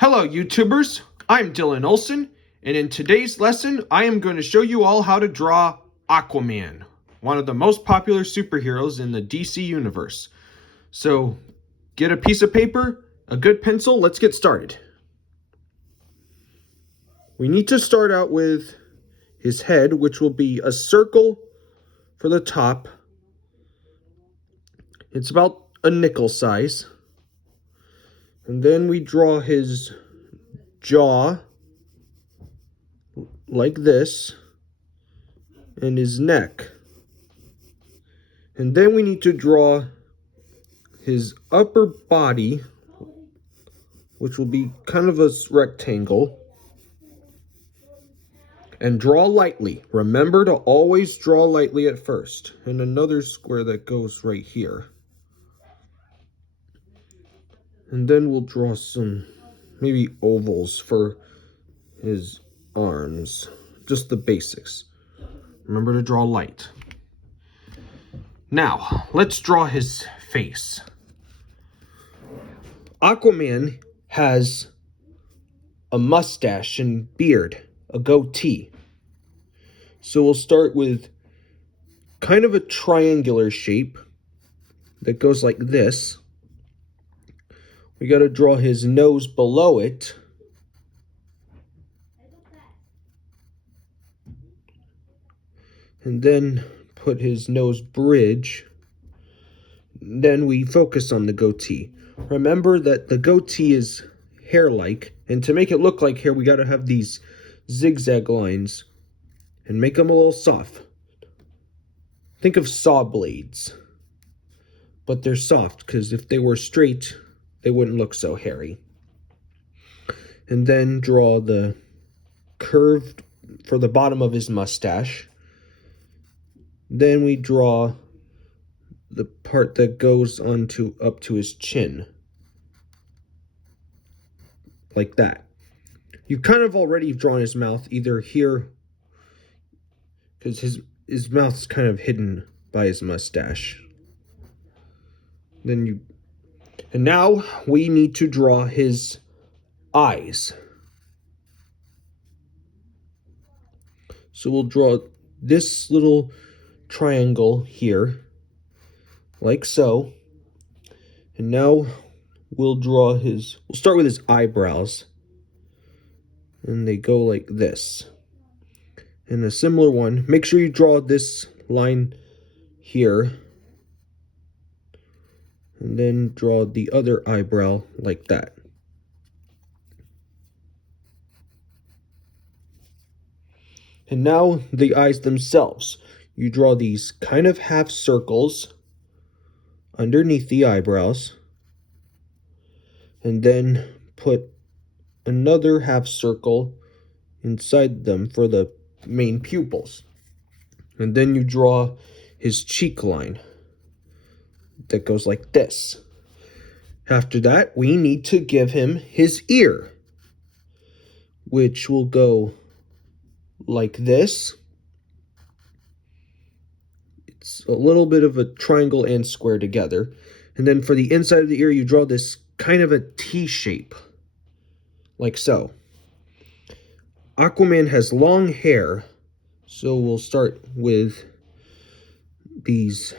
Hello YouTubers, I'm Dylan Olson, and in today's lesson I am going to show you all how to draw Aquaman, one of the most popular superheroes in the DC universe. So get a piece of paper, a good pencil, let's get started. We need to start out with his head, which will be a circle for the top. It's about a nickel size. And then we draw his jaw like this, and his neck. And then we need to draw his upper body, which will be kind of a rectangle, and draw lightly. Remember to always draw lightly at first. And another square that goes right here. And then we'll draw some maybe ovals for his arms. Just the basics. Remember to draw light. Now, let's draw his face. Aquaman has a mustache and beard, a goatee. So we'll start with kind of a triangular shape that goes like this. We got to draw his nose below it. And then put his nose bridge. Then we focus on the goatee. Remember that the goatee is hair-like, and to make it look like hair, we got to have these zigzag lines and make them a little soft. Think of saw blades, but they're soft because if they were straight, they wouldn't look so hairy. And then draw the curved for the bottom of his mustache. Then we draw the part that goes onto up to his chin. Like that. You kind of already drawn his mouth either here, because his mouth's kind of hidden by his mustache. And now we need to draw his eyes. So we'll draw this little triangle here, like so. And now we'll start with his eyebrows. And they go like this. And a similar one, make sure you draw this line here. And then draw the other eyebrow like that. And now the eyes themselves. You draw these kind of half circles underneath the eyebrows. And then put another half circle inside them for the main pupils. And then you draw his cheek line that goes like this. After that, we need to give him his ear, which will go like this. It's a little bit of a triangle and square together. And then for the inside of the ear, you draw this kind of a T shape, like so. Aquaman has long hair, so we'll start with these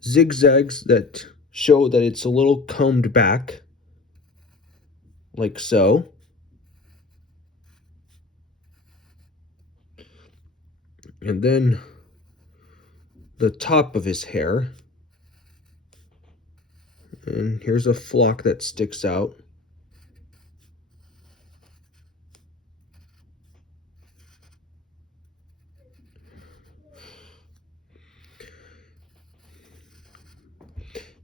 zigzags that show that it's a little combed back, like so. And then the top of his hair. And here's a flock that sticks out.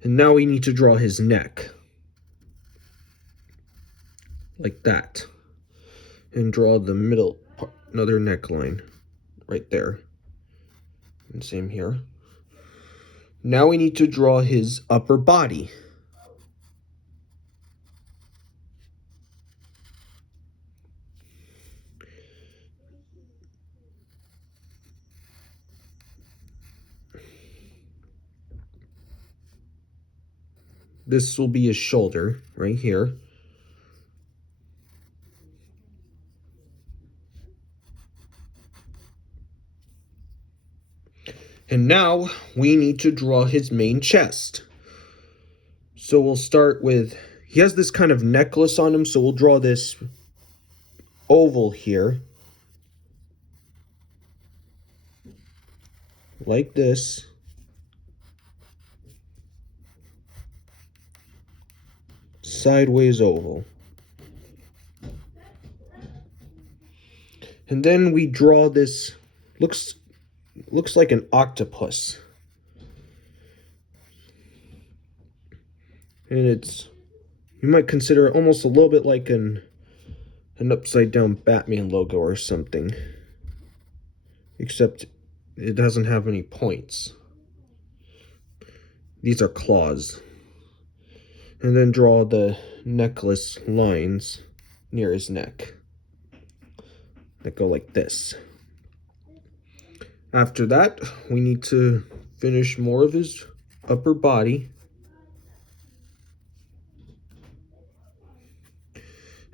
And now we need to draw his neck. Like that. And draw the middle part, another neckline right there. And same here. Now we need to draw his upper body. This will be his shoulder right here. And now we need to draw his main chest. So we'll start with, he has this kind of necklace on him, so we'll draw this oval here. Like this. Sideways oval. And then we draw this, looks like an octopus. And it's, you might consider it almost a little bit like an upside down Batman logo or something. Except it doesn't have any points. These are claws. And then draw the necklace lines near his neck that go like this. After that, we need to finish more of his upper body.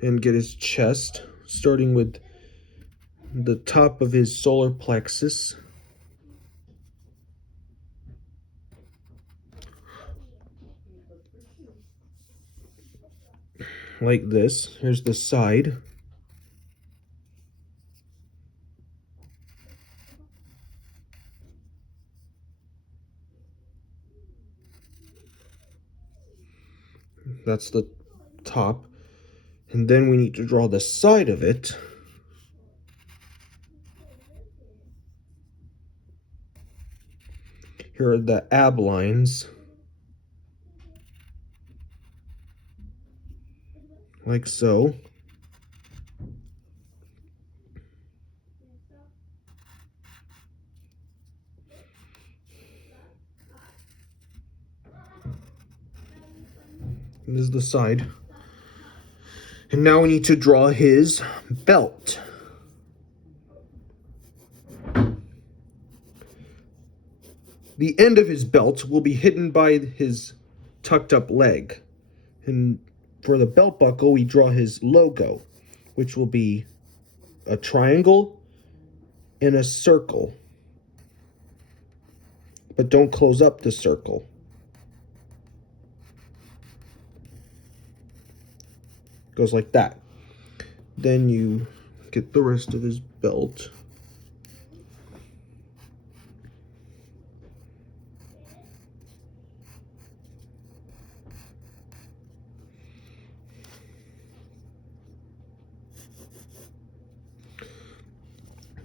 And get his chest, starting with the top of his solar plexus. Like this. Here's the side. That's the top. And then we need to draw the side of it. Here are the ab lines. Like so. This is the side. And now we need to draw his belt. The end of his belt will be hidden by his tucked up leg. And for the belt buckle, we draw his logo, which will be a triangle and a circle. But don't close up the circle. Goes like that. Then you get the rest of his belt.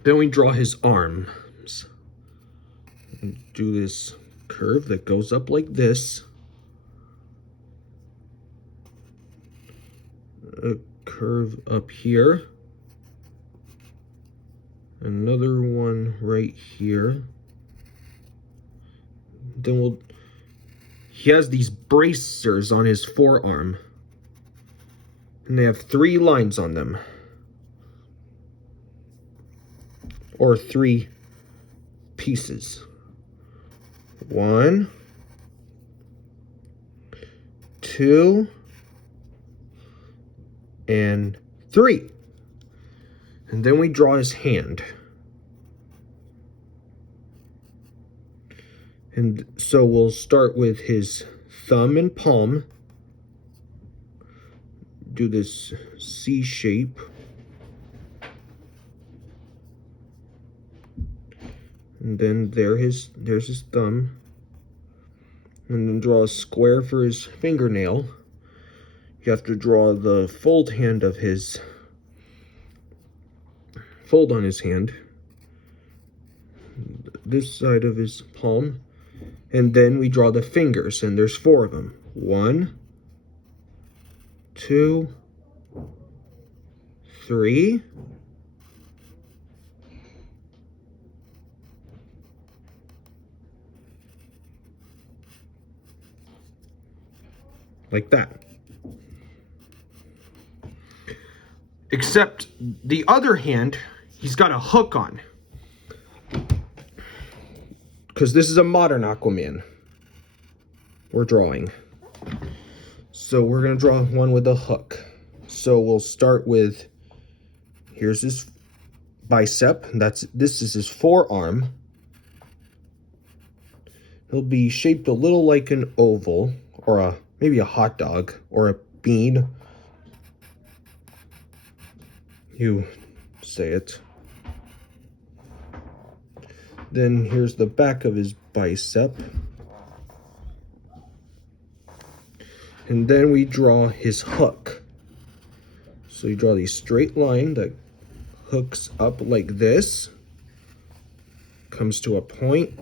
Then we draw his arms. And do this curve that goes up like this. A curve up here. Another one right here. Then he has these bracers on his forearm. And they have 3 lines on them. Or 3 pieces. 1, 2, and 3. And then we draw his hand. And so we'll start with his thumb and palm. Do this C shape. And then there's his thumb. And then draw a square for his fingernail. You have to draw the fold on his hand. This side of his palm. And then we draw the fingers, and there's 4 of them. 1, 2, 3. Like that. Except the other hand, he's got a hook on. Because this is a modern Aquaman we're drawing. So we're going to draw one with a hook. So we'll start with, here's his bicep. This is his forearm. He'll be shaped a little like an oval, or maybe a hot dog, or a bean. You say it. Then here's the back of his bicep. And then we draw his hook. So you draw the straight line that hooks up like this, comes to a point,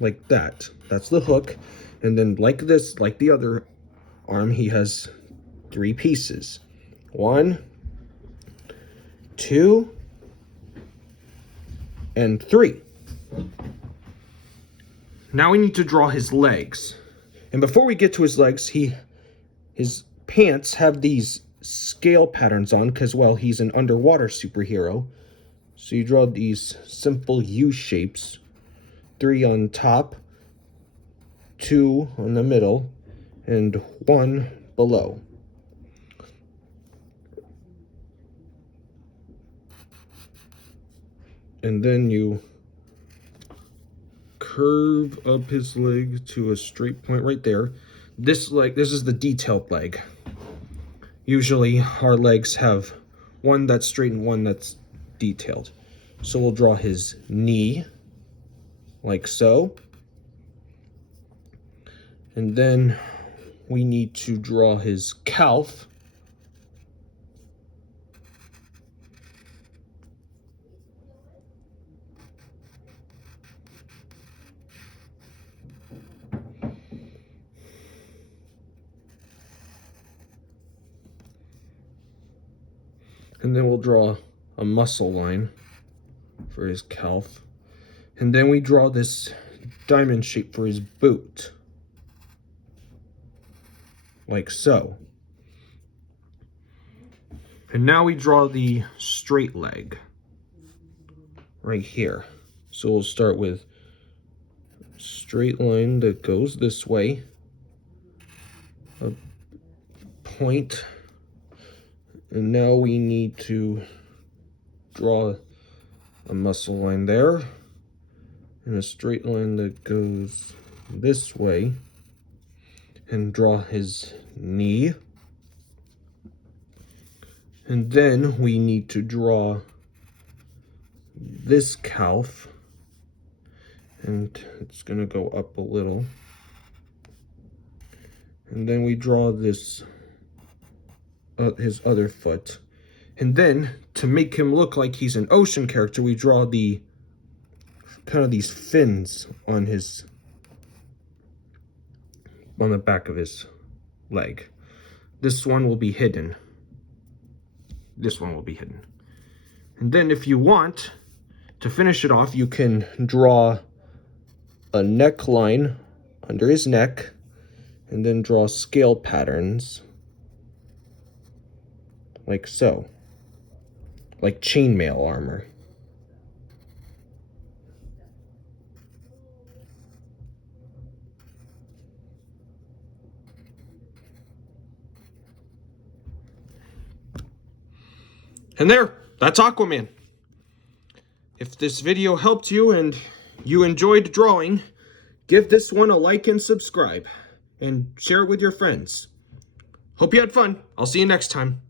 like that. That's the hook. And then like this, like the other arm, he has 3 pieces. 1, 2, and 3. Now we need to draw his legs. And before we get to his legs, his pants have these scale patterns on because, well, he's an underwater superhero. So you draw these simple U shapes. 3 on top, 2 on the middle, and 1 below. And then you curve up his leg to a straight point right there. This is the detailed leg. Usually our legs have one that's straight and one that's detailed. So we'll draw his knee, like so. And then we need to draw his calf. And then we'll draw a muscle line for his calf. And then we draw this diamond shape for his boot, like so. And now we draw the straight leg right here. So we'll start with a straight line that goes this way, a point, and now we need to draw a muscle line there, and a straight line that goes this way, and draw his knee. And then we need to draw this calf, and it's gonna go up a little. And then we draw this, his other foot. And then, to make him look like he's an ocean character, we draw the kind of these fins on the back of his leg. This one will be hidden. This one will be hidden. And then if you want to finish it off, you can draw a neckline under his neck, and then draw scale patterns like so, like chainmail armor. And there, that's Aquaman. If this video helped you and you enjoyed drawing, give this one a like and subscribe, and share it with your friends. Hope you had fun. I'll see you next time.